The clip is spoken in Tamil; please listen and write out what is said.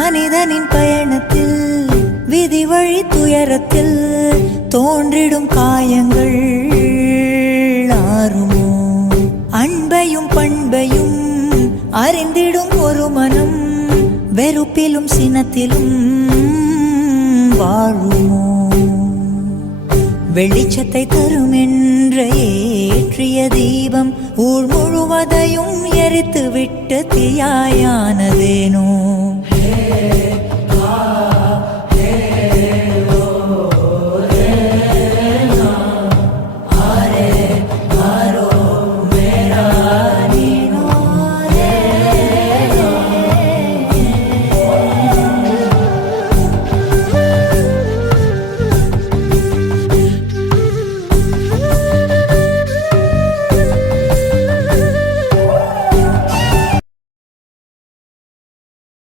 மனிதனின் பயணத்தில் விதி வழி துயரத்தில் தோன்றிடும் காயங்கள் ஆறுமோ? அன்பையும் பண்பையும் அறிந்திடும் ஒரு மனம் வெறுப்பிலும் சினத்திலும் வாழுமோ? வெளிச்சத்தை தரும் என்ற ஏற்றிய தீபம் ஊர் முழுவதையும் எரித்து விட்டு தீயாயானதே.